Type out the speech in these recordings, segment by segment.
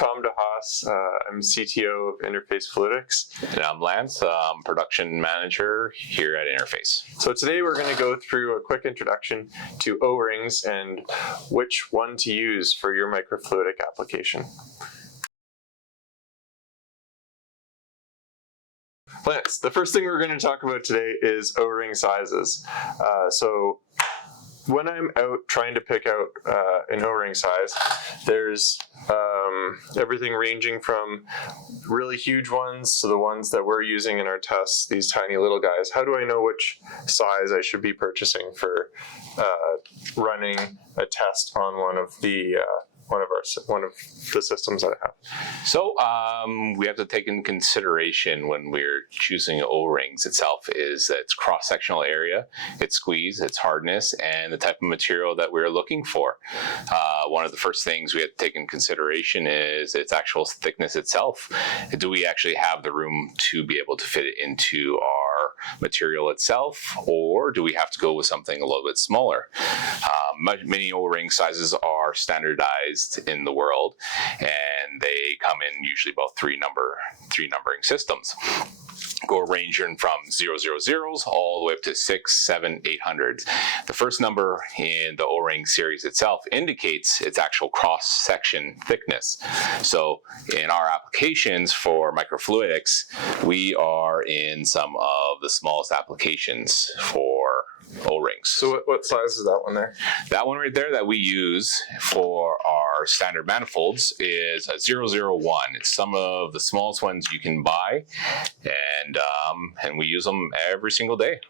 Tom DeHaas. I'm CTO of Interface Fluidics. And I'm Lance, production manager here at Interface. So today we're going to go through a quick introduction to O-rings and which one to use for your microfluidic application. Lance, the first thing we're going to talk about today is O-ring sizes. So when I'm out trying to pick out an O-ring size, there's everything ranging from really huge ones to the ones that we're using in our tests, these tiny little guys. How do I know which size I should be purchasing for running a test on one of the systems that I have? So we have to take in consideration when we're choosing O-rings itself is its cross-sectional area, its squeeze, its hardness, and the type of material that we're looking for. One of the first things we have to take in consideration is its actual thickness itself. Do we actually have the room to be able to fit it into our material itself, or do we have to go with something a little bit smaller? Many O-ring sizes are standardized in the world, and they come in usually about three numbering systems. Go ranging from 000s all the way up to 6, 7, 800s. The first number in the O-ring series itself indicates its actual cross-section thickness. So in our applications for microfluidics, we are in some of the smallest applications for O-rings. So what size is that one there? That one right there that we use for our standard manifolds is a 001. It's some of the smallest ones you can buy, and we use them every single day.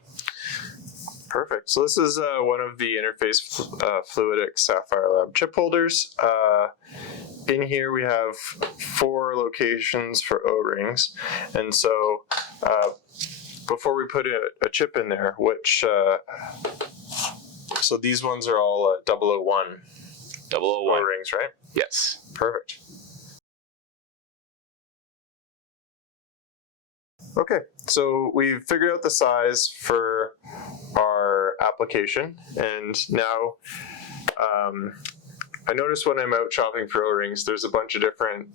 Perfect. So this is one of the Interface Fluidics SapphireLab chip holders. In here we have 4 locations for O-rings, and so before we put a chip in there, which so these ones are all 001 O-rings, right? Yes. Perfect. Okay, so we've figured out the size for our application, and now I notice when I'm out shopping for O-rings, there's a bunch of different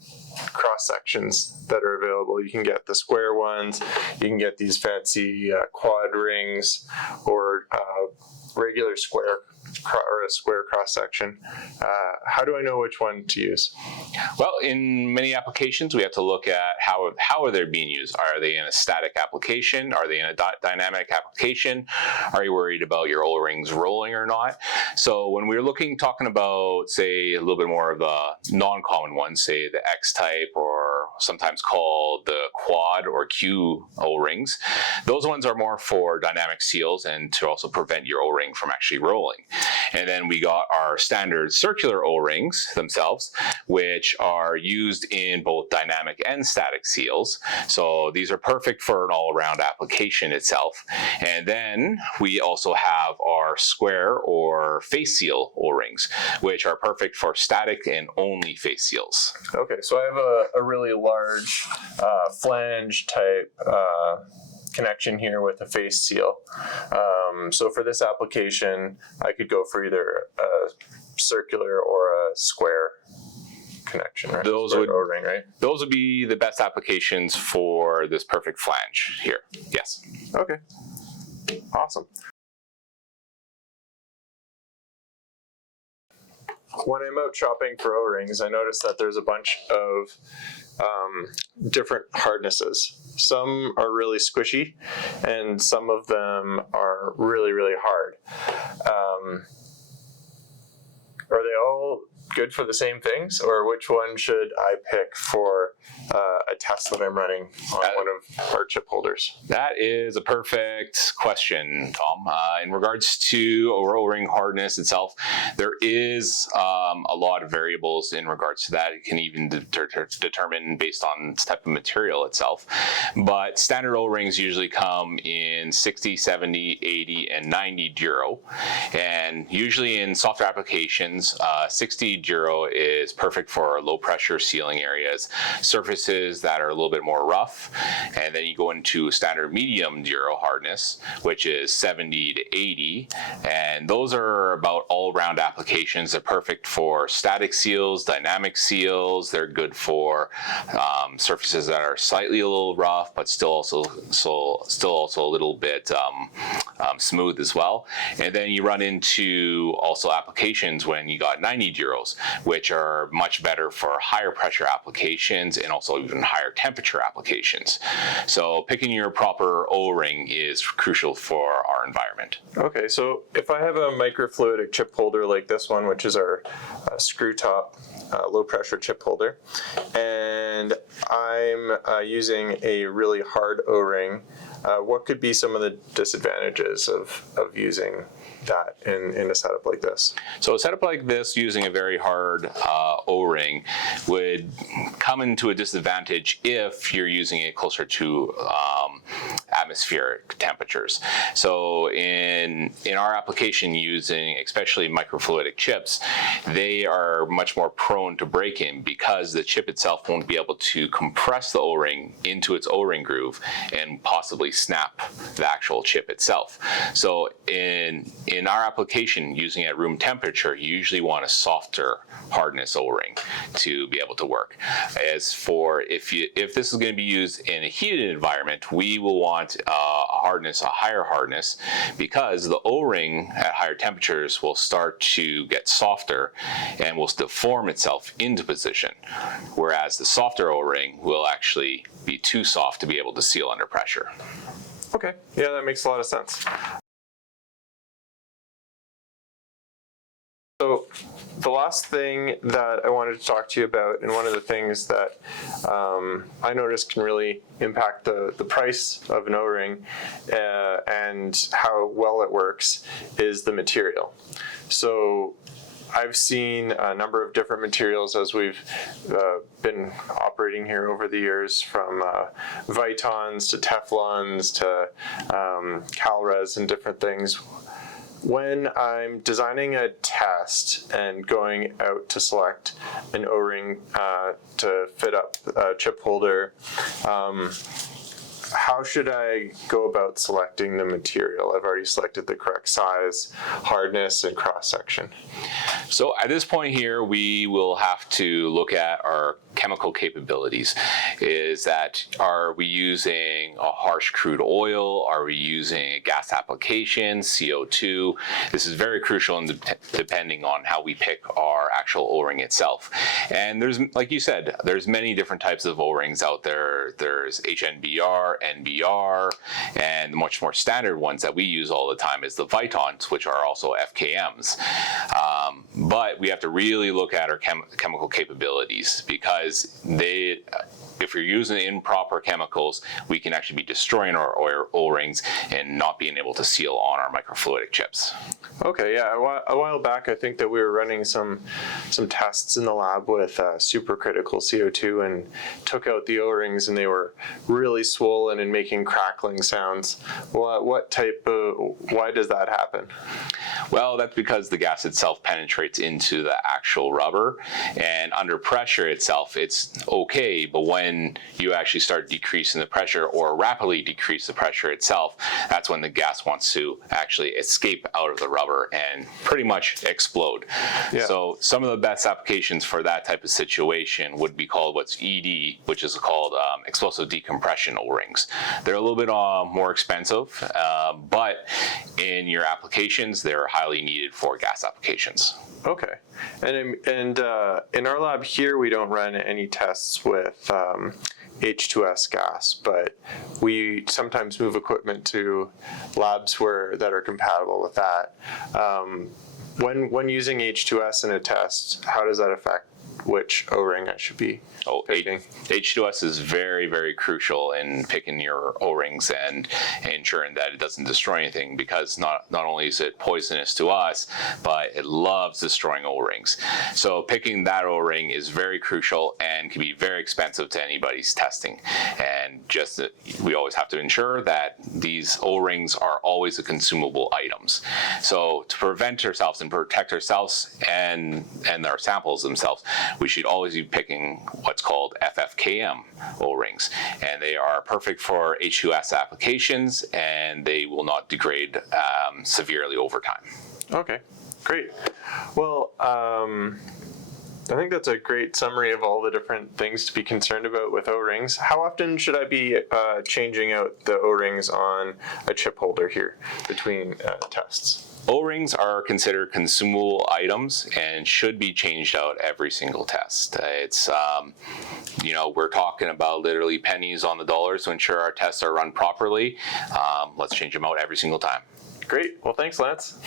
cross sections that are available. You can get the square ones, you can get these fancy quad rings, or regular square or a square cross section. How do I know which one to use? Well, in many applications, we have to look at how are they being used. Are they in a static application? Are they in a dynamic application? Are you worried about your O-rings rolling or not? So when we're talking about, say, a little bit more of the non-common ones, say the X-type, or sometimes called the quad or Q O-rings, those ones are more for dynamic seals and to also prevent your O-ring from actually rolling. And then we got our standard circular O-rings themselves, which are used in both dynamic and static seals. So these are perfect for an all-around application itself. And then we also have our square or face seal O-rings, which are perfect for static and only face seals. Okay, so I have a really large flange type connection here with a face seal. So for this application, I could go for either a circular or a square connection, right? Those would O-ring, right? Those would be the best applications for this perfect flange here. Yes. Okay. Awesome. When I'm out shopping for O-rings, I notice that there's a bunch of different hardnesses. Some are really squishy, and some of them are really, really hard. Are they all good for the same things, or which one should I pick for a test that I'm running on one of our chip holders? That is a perfect question, Tom. In regards to O-ring hardness itself, there is a lot of variables in regards to that. It can even determine based on the type of material itself. But standard O-rings usually come in 60, 70, 80, and 90 duro. And usually in software applications, 60 duro is perfect for low pressure sealing areas, surfaces that are a little bit more rough. And then you go into standard medium duro hardness, which is 70 to 80. And those are about all round applications. They're perfect for static seals, dynamic seals. They're good for surfaces that are slightly a little rough, but still also a little bit smooth as well. And then you run into also applications when you got 90 duros, which are much better for higher pressure applications and also even higher temperature applications. So picking your proper O-ring is crucial for our environment. Okay, so if I have a microfluidic chip holder like this one, which is our screw top low pressure chip holder, and I'm using a really hard O-ring, what could be some of the disadvantages of using that in a setup like this? So a setup like this using a very hard O-ring would come into a disadvantage if you're using it closer to atmospheric temperatures. So in our application using especially microfluidic chips, they are much more prone to break-in because the chip itself won't be able to compress the O-ring into its O-ring groove and possibly snap the actual chip itself. So in our application, using at room temperature, you usually want a softer hardness O-ring to be able to work. As for if this is going to be used in a heated environment, we will want a higher hardness, because the O-ring at higher temperatures will start to get softer and will deform itself into position, whereas the softer O-ring will actually be too soft to be able to seal under pressure. Okay, yeah, that makes a lot of sense. So the last thing that I wanted to talk to you about, and one of the things that I noticed can really impact the price of an O-ring and how well it works, is the material. So I've seen a number of different materials as we've been operating here over the years, from Vitons to Teflons to Calres and different things. When I'm designing a test and going out to select an O-ring to fit up a chip holder, how should I go about selecting the material? I've already selected the correct size, hardness, and cross-section. So at this point here, we will have to look at our chemical capabilities. Is that, are we using a harsh crude oil? Are we using a gas application, CO2? This is very crucial in depending on how we pick our actual O-ring itself. And there's, like you said, there's many different types of O-rings out there. There's HNBR, NBR, and the much more standard ones that we use all the time is the Vitons, which are also FKMs. But we have to really look at our chemical capabilities, because if you're using improper chemicals, we can actually be destroying our O-rings and not being able to seal on our microfluidic chips. Okay, yeah. A while back, I think that we were running some tests in the lab with supercritical CO2 and took out the O-rings, and they were really swollen and making crackling sounds. Why does that happen? Well, that's because the gas itself penetrates into the actual rubber, and under pressure itself, it's okay, but when you actually start decreasing the pressure or rapidly decrease the pressure itself, that's when the gas wants to actually escape out of the rubber and pretty much explode. Yeah. So some of the best applications for that type of situation would be called what's ED, which is called explosive decompression O-rings. They're a little bit more expensive, but in your applications, they're highly needed for gas applications. Okay, and in our lab here, we don't run any tests with H2S gas, but we sometimes move equipment to labs that are compatible with that. When using H2S in a test, how does that affect which O-ring I should be picking. H2S is very, very crucial in picking your O-rings and ensuring that it doesn't destroy anything, because not only is it poisonous to us, but it loves destroying O-rings. So picking that O-ring is very crucial and can be very expensive to anybody's testing. And just we always have to ensure that these O-rings are always the consumable items. So to prevent ourselves and protect ourselves and our samples themselves, we should always be picking what's called FFKM O-rings, and they are perfect for H2S applications, and they will not degrade severely over time. Okay, great. Well, I think that's a great summary of all the different things to be concerned about with O-rings. How often should I be changing out the O-rings on a chip holder here between tests? O-rings are considered consumable items and should be changed out every single test. It's, we're talking about literally pennies on the dollar to ensure our tests are run properly. Let's change them out every single time. Great. Well, thanks, Lance.